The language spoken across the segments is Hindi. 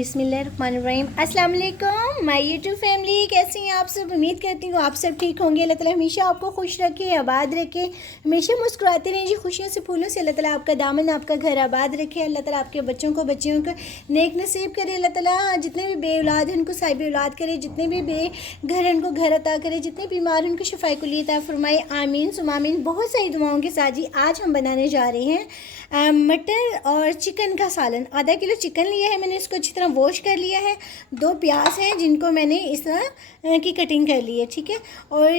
बिस्मिल्लाहिर्रहमानिर्रहीम। अस्सलाम वालेकुम माय यूट्यूब फैमिली, कैसी हैं आप सब। उम्मीद करती हूँ आप सब ठीक होंगे। अल्लाह ताला हमेशा आपको खुश रखे, आबाद रखे, हमेशा मुस्कुराते रहें जी, खुशियों से फूलों से। अल्लाह ताला आपका दामन, आपका घर आबाद रखे। अल्लाह ताला आपके बच्चों को, बच्चियों को नेक नसीब करे। अल्लाह ताला जितने भी बे औलाद हैं उनको साहिब औलाद करे, जितने भी बेघर हैं उनको घर अता करे, जितने बीमार हैं उनको शिफाए कुल्ली अता फरमाए। आमीन सुम आमीन। बहुत सारी दुआओं के साथ जी आज हम बनाने जा रहे हैं मटर और चिकन का सालन। आधा किलो चिकन लिया है मैंने, इसको अच्छी तरह वॉश कर लिया है। 2 प्याज हैं जिनको मैंने इस तरह की कटिंग कर ली है, ठीक है। और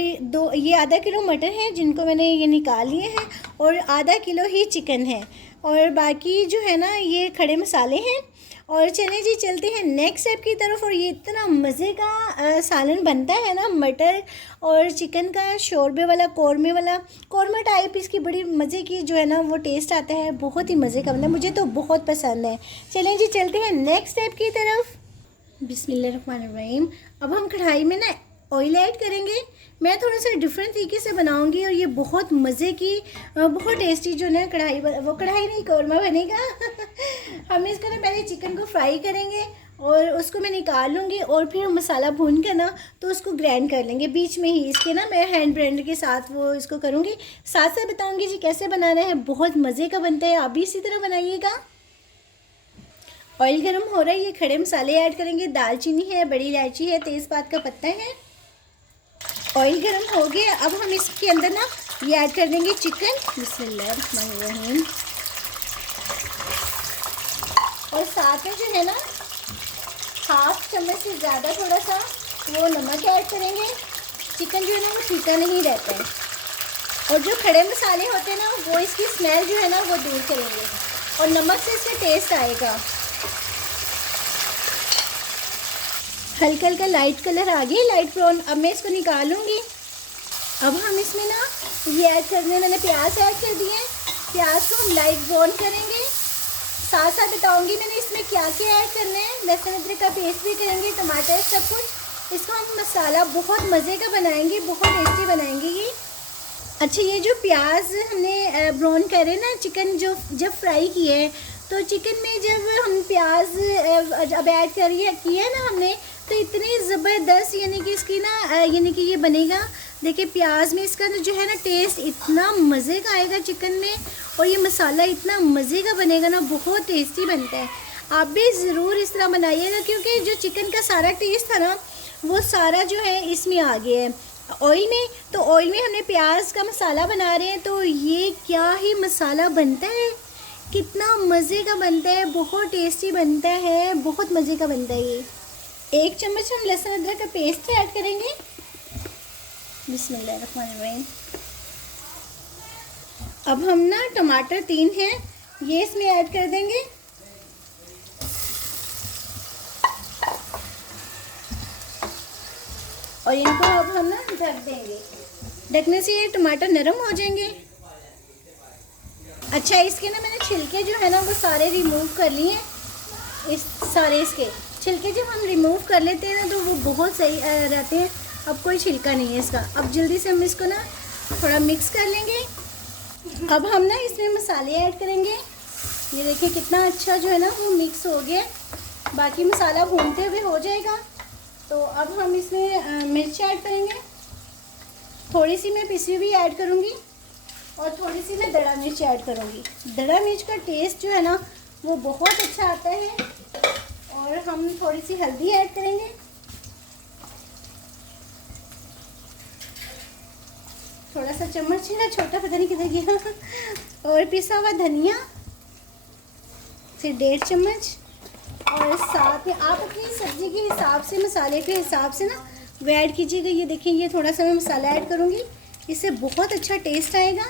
ये आधा किलो मटर है जिनको मैंने ये निकाल लिए हैं, और आधा किलो ही चिकन है। और बाकी जो है ना ये खड़े मसाले हैं। और चलें जी चलते हैं नेक्स्ट स्टेप की तरफ। और ये इतना मज़े का सालन बनता है ना, मटर और चिकन का शोरबे वाला, कौरमा टाइप, इसकी बड़ी मज़े की जो है ना वो टेस्ट आता है, बहुत ही मज़े का बनता है, मुझे तो बहुत पसंद है। चलें जी चलते हैं नेक्स्ट स्टेप की तरफ। बिस्मिल्लाहिर्रहमानिर्रहीम। अब हम कढ़ाई में ना ऑयल ऐड करेंगे। मैं थोड़ा सा डिफरेंट तरीके से बनाऊंगी और ये बहुत मज़े की, बहुत टेस्टी जो ना कढ़ाई नहीं, कौरमा बनेगा। हम इसको ना पहले चिकन को फ्राई करेंगे और उसको मैं निकाल लूँगी, और फिर मसाला भून कर ना तो उसको ग्राइंड कर लेंगे बीच में ही। इसके ना मैं हैंड ब्लेंडर के साथ वो इसको करूँगी, साथ साथ बताऊँगी जी कैसे बनाना है। बहुत मज़े का बनता है, आप भी इसी तरह बनाइएगा। ऑयल गर्म हो रहा है, ये खड़े मसाले ऐड करेंगे। दालचीनी है, बड़ी इलायची है, तेज़पात का पत्ता है। ऑयल गर्म हो गया, अब हम इसके अंदर ना ये ऐड कर देंगे चिकन। बिस्मिल्लाहिर्रहमानिर्रहीम। और साथ में जो है ना हाफ चम्मच से ज़्यादा थोड़ा सा वो नमक ऐड करेंगे। चिकन जो है ना वो फीका नहीं रहता है, और जो खड़े मसाले होते हैं ना वो इसकी स्मेल जो है ना वो दूर करेंगे, और नमक से इसका टेस्ट आएगा। हल्का हल्का लाइट कलर आ गया, लाइट ब्राउन। अब मैं इसको निकालूंगी। अब हम इसमें ना ये ऐड करने, मैंने प्याज ऐड कर दिए हैं। प्याज को हम लाइट ब्राउन करेंगे। साथ साथ बताऊंगी मैंने इसमें क्या क्या ऐड करना है। लहसुन अदरक का पेस्ट भी करेंगे, टमाटर, सब कुछ। इसको हम मसाला बहुत मज़े का बनाएंगे, बहुत टेस्टी बनाएंगे ये। अच्छा, ये जो प्याज हमने ब्राउन करे ना, चिकन जो जब फ्राई किए हैं, तो चिकन में जब हम प्याज अब ऐड किया ना हमने, तो इतनी ज़बरदस्त यानी कि इसकी ना यानी कि ये बनेगा। देखिए प्याज में इसका जो है ना टेस्ट इतना मज़े का आएगा चिकन में, और ये मसाला इतना मज़े का बनेगा ना, बहुत टेस्टी बनता है। आप भी ज़रूर इस तरह बनाइएगा, क्योंकि जो चिकन का सारा टेस्ट था ना वो सारा जो है इसमें आ गया है ऑयल में। तो ऑयल में हमने प्याज का मसाला बना रहे हैं, तो ये क्या ही मसाला बनता है, कितना मज़े का बनता है, बहुत टेस्टी बनता है, बहुत मज़े का बनता है ये। 1 चम्मच हम लहसुन अदरक का पेस्ट ऐड करेंगे। बिस्मिल्लाहिर्रहमानिर्रहीम। अब हम ना टमाटर 3 हैं ये इसमें ऐड कर देंगे। और इनको अब हम ना ढक देंगे। ढकने से ये टमाटर नरम हो जाएंगे। अच्छा, इसके ना मैंने छिलके जो है ना वो सारे रिमूव कर लिए। इस सारे इसके छिलके जब हम रिमूव कर लेते हैं ना तो वो बहुत सही रहते हैं। अब कोई छिलका नहीं है इसका। अब जल्दी से हम इसको ना थोड़ा मिक्स कर लेंगे। अब हम ना इसमें मसाले ऐड करेंगे। ये देखिए कितना अच्छा जो है ना वो मिक्स हो गया। बाकी मसाला भूनते हुए हो जाएगा। तो अब हम इसमें मिर्च ऐड करेंगे। थोड़ी सी मैं पिसी हुई ऐड करूँगी, और थोड़ी सी मैं दड़ा मिर्च ऐड करूँगी। दड़ा मिर्च का टेस्ट जो है ना वो बहुत अच्छा आता है। और हम थोड़ी सी हल्दी ऐड करेंगे। थोड़ा सा चम्मच है ना छोटा, पता नहीं किधर गया। और पिसा हुआ धनिया, फिर 1.5 चम्मच। और साथ में आप अपनी सब्ज़ी के हिसाब से, मसाले के हिसाब से ना वो ऐड कीजिएगा। ये देखिए ये थोड़ा सा मैं मसाला ऐड करूँगी, इससे बहुत अच्छा टेस्ट आएगा।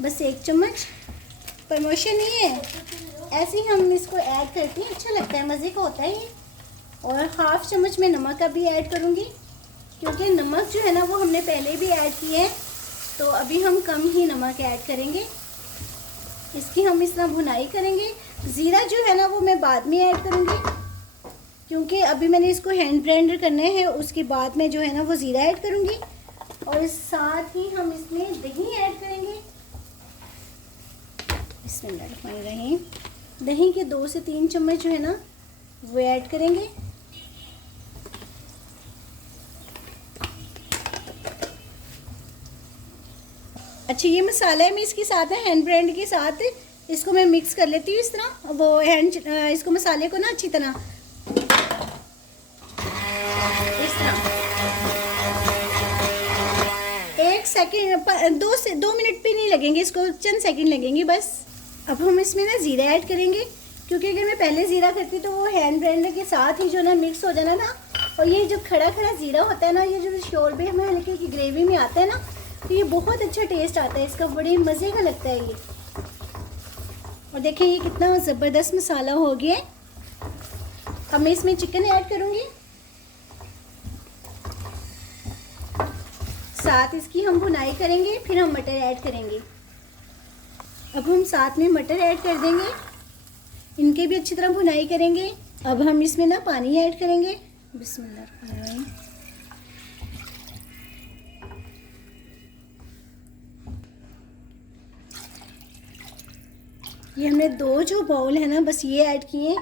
बस 1 चम्मच, प्रमोशन नहीं है, ऐसे ही हम इसको ऐड करते हैं, अच्छा लगता है, मज़े का होता है ये। और हाफ चम्मच में नमक का भी ऐड करूँगी, क्योंकि नमक जो है ना वो हमने पहले भी ऐड किया है, तो अभी हम कम ही नमक ऐड करेंगे। इसकी हम इस तरह भुनाई करेंगे। ज़ीरा जो है ना वो मैं बाद में ऐड करूँगी, क्योंकि अभी मैंने इसको हैंड ब्लेंडर करना है, उसके बाद में जो है ना वो ज़ीरा ऐड करूँगी। और साथ ही हम इसमें दही ऐड करेंगे। बिस्मिल्लाहिर्रहमानिर्रहीम। दही के 2 से 3 चम्मच जो है ना वो ऐड करेंगे। अच्छा, ये मसाला है, मैं इसके साथ है हैंड ब्लेंड के साथ इसको मैं मिक्स कर लेती हूँ इस तरह। वो इसको मसाले को ना अच्छी तरह इस तरह 1 सेकेंड 2 मिनट भी नहीं लगेंगे, इसको चंद सेकेंड लगेंगे बस। अब हम इसमें ना ज़ीरा ऐड करेंगे, क्योंकि अगर मैं पहले ज़ीरा करती तो वो हैंड ब्लेंडर के साथ ही जो ना मिक्स हो जाना था। और ये जो खड़ा खड़ा ज़ीरा होता है ना, ये जो शोरबे में हल्की की ग्रेवी में आता है ना, तो ये बहुत अच्छा टेस्ट आता है इसका, बड़े मज़े का लगता है ये। और देखिए ये कितना ज़बरदस्त मसाला हो गया। अब मैं इसमें चिकन ऐड करूँगी, साथ इसकी हम भुनाई करेंगे, फिर हम मटर ऐड करेंगे। अब हम साथ में मटर ऐड कर देंगे, इनके भी अच्छी तरह भुनाई करेंगे। अब हम इसमें ना पानी ऐड करेंगे। बिस्मिल्लाह। ये हमने 2 जो बाउल है ना बस ये ऐड किए,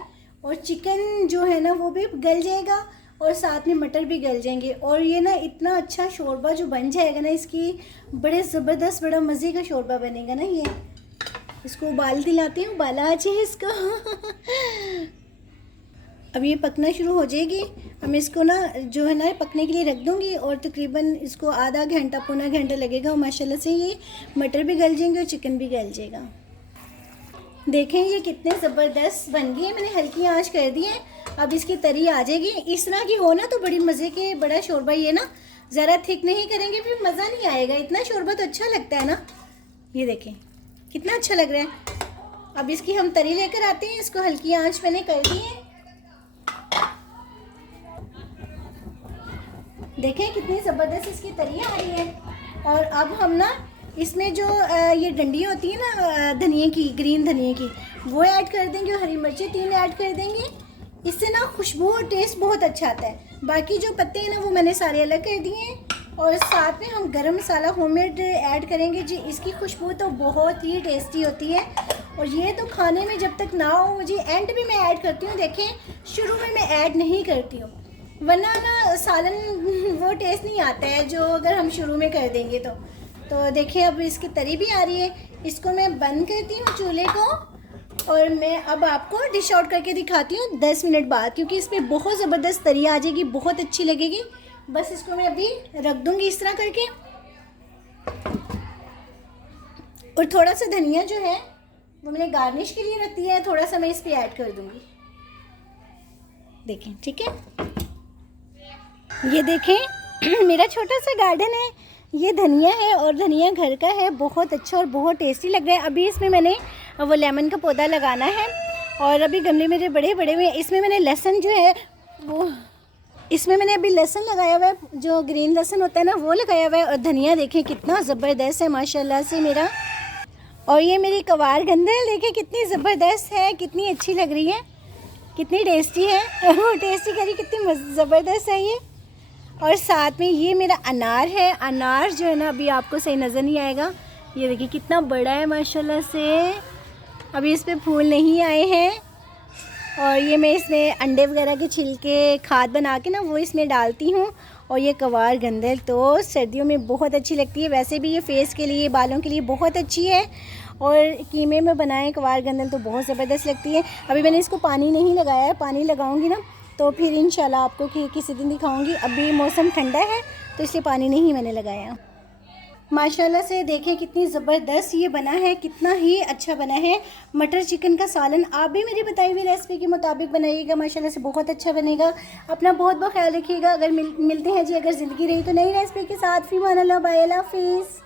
और चिकन जो है ना वो भी गल जाएगा और साथ में मटर भी गल जाएंगे। और ये ना इतना अच्छा शोरबा जो बन जाएगा ना, इसकी बड़े ज़बरदस्त बड़ा मज़े का शोरबा बनेगा ना ये। इसको उबाल दिलाते हैं, उबाला आ जाए इसका। अब ये पकना शुरू हो जाएगी। हम इसको ना जो है ना पकने के लिए रख दूँगी, और तकरीबन इसको आधा घंटा पौना घंटा लगेगा, और माशाल्लाह से ये मटर भी गल जाएंगे और चिकन भी गल जाएगा। देखें ये कितने ज़बरदस्त बन गए, मैंने हल्की आंच कर दी है। अब इसकी तरी आ जाएगी, इस तरह की हो ना तो बड़ी मज़े के बड़ा शोरबा। ये ना ज़रा थिक नहीं करेंगे फिर मज़ा नहीं आएगा, इतना शोरबा तो अच्छा लगता है ना। ये देखें कितना अच्छा लग रहा है। अब इसकी हम तरी लेकर आते हैं, इसको हल्की आंच मैंने कर दी है। देखें कितनी ज़बरदस्त इसकी तरी आ रही है। और अब हम ना इसमें जो ये डंडियाँ होती है ना धनिए की, ग्रीन धनिए की, वो ऐड कर देंगे, और हरी मिर्ची 3 ऐड कर देंगे। इससे ना खुशबू और टेस्ट बहुत अच्छा आता है। बाकी जो पत्ते हैं ना वो मैंने सारे अलग कर दिए हैं। और साथ में हम गरम मसाला होममेड ऐड करेंगे जी, इसकी खुशबू तो बहुत ही टेस्टी होती है। और ये तो खाने में जब तक ना हो, मुझे एंड भी मैं ऐड करती हूँ। देखें शुरू में मैं ऐड नहीं करती हूँ, वरना ना सालन वो टेस्ट नहीं आता है जो अगर हम शुरू में कर देंगे तो देखिए अब इसकी तरी भी आ रही है। इसको मैं बंद करती हूँ चूल्हे को, और मैं अब आपको डिश आउट करके दिखाती हूँ 10 मिनट बाद, क्योंकि इसमें बहुत ज़बरदस्त तरी आ जाएगी, बहुत अच्छी लगेगी। बस इसको मैं अभी रख दूँगी इस तरह करके, और थोड़ा सा धनिया जो है वो मैंने गार्निश के लिए रख दिया है, थोड़ा सा मैं इस पर ऐड कर दूँगी। देखें ठीक है, ये देखें मेरा छोटा सा गार्डन है, ये धनिया है और धनिया घर का है, बहुत अच्छा और बहुत टेस्टी लग रहा है। अभी इसमें मैंने वो लेमन का पौधा लगाना है, और अभी गमले मेरे बड़े बड़े हुए हैं। इसमें मैंने लहसुन जो है वो, इसमें मैंने अभी लहसुन लगाया हुआ है, जो ग्रीन लहसुन होता है ना वो लगाया हुआ है। और धनिया देखें कितना ज़बरदस्त है माशाल्लाह से मेरा। और ये मेरी कवार गंदल देखें कितनी ज़बरदस्त है, कितनी अच्छी लग रही है, कितनी टेस्टी है। वो टेस्टी करी कितनी ज़बरदस्त है ये। और साथ में ये मेरा अनार है, अनार जो है ना अभी आपको सही नज़र नहीं आएगा, ये देखिए कितना बड़ा है माशाल्लाह से। अभी इस पे फूल नहीं आए हैं, और ये मैं इसमें अंडे वगैरह के छिलके खाद बना के ना वो इसमें डालती हूँ। और ये कवार गंदल तो सर्दियों में बहुत अच्छी लगती है, वैसे भी ये फेस के लिए, बालों के लिए बहुत अच्छी है, और कीमे में बनाएं कवार गंदल तो बहुत ज़बरदस्त लगती है। अभी मैंने इसको पानी नहीं लगाया है, पानी लगाऊंगी ना तो फिर इंशाल्लाह आपको किसी दिन दिखाऊंगी। अभी मौसम ठंडा है तो इसलिए पानी नहीं मैंने लगाया। माशाल्लाह से देखें कितनी ज़बरदस्त ये बना है, कितना ही अच्छा बना है। मटर चिकन का सालन आप भी मेरी बताई हुई रेसिपी के मुताबिक बनाइएगा, माशाल्लाह से बहुत अच्छा बनेगा। अपना बहुत बहुत ख्याल रखिएगा। अगर मिलते हैं जी अगर ज़िंदगी रही तो नई रेसिपी के साथ। फ़ी अमान अल्लाह, बाय, अल्लाह हाफ़िज़।